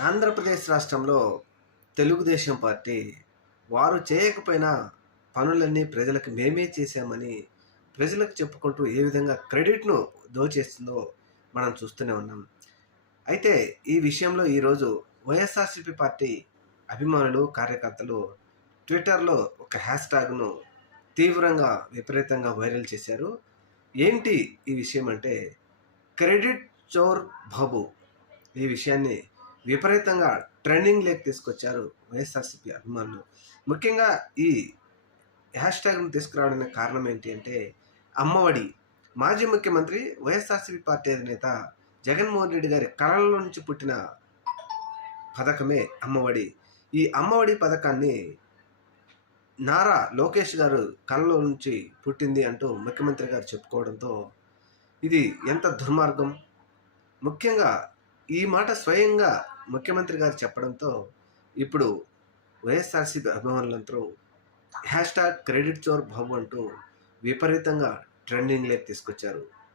ఆంధ్రప్రదేశ్ రాష్ట్రంలో తెలుగుదేశం పార్టీ వారు చేయకపోయినా పనులన్నీ ప్రజలకు మేమే చేశామని ప్రజలకు చెప్పుకుంటూ ఏ విధంగా క్రెడిట్‌ను దోచేస్తుందో మనం చూస్తూనే ఉన్నాం. అయితే ఈ విషయంలో ఈరోజు వైఎస్ఆర్‌సీపీ పార్టీ అభిమానులు, కార్యకర్తలు ట్విట్టర్‌లో ఒక హ్యాష్‌ట్యాగ్‌ను తీవ్రంగా, విపరీతంగా వైరల్ చేశారు. ఏంటి ఈ విషయం అంటే క్రెడిట్ చోర్ బాబు. ఈ విషయాన్ని విపరీతంగా ట్రెండింగ్‌లోకి తీసుకొచ్చారు వైఎస్ఆర్‌సీపీ అభిమానులు. ముఖ్యంగా ఈ హ్యాష్‌ట్యాగ్‌ని తీసుకురావడానికి కారణం ఏంటి అంటే అమ్మఒడి. మాజీ ముఖ్యమంత్రి వైఎస్ఆర్‌సీపీ పార్టీ అధినేత జగన్మోహన్ రెడ్డి గారి కలల నుంచి పుట్టిన పథకమే అమ్మఒడి. ఈ అమ్మఒడి పథకాన్ని నారా లోకేష్ గారు కలలో నుంచి పుట్టింది అంటూ ముఖ్యమంత్రి గారు చెప్పుకోవడంతో ఇది ఎంత దుర్మార్గం. ముఖ్యంగా ఈ మాట స్వయంగా ముఖ్యమంత్రి గారు చెప్పడంతో ఇప్పుడు వైఎస్ఆర్‌సీపీ అభిమానులందరూ హ్యాష్‌ట్యాగ్ క్రెడిట్ చోర్ బాబు అంటూ విపరీతంగా ట్రెండింగ్‌లోకి తీసుకొచ్చారు.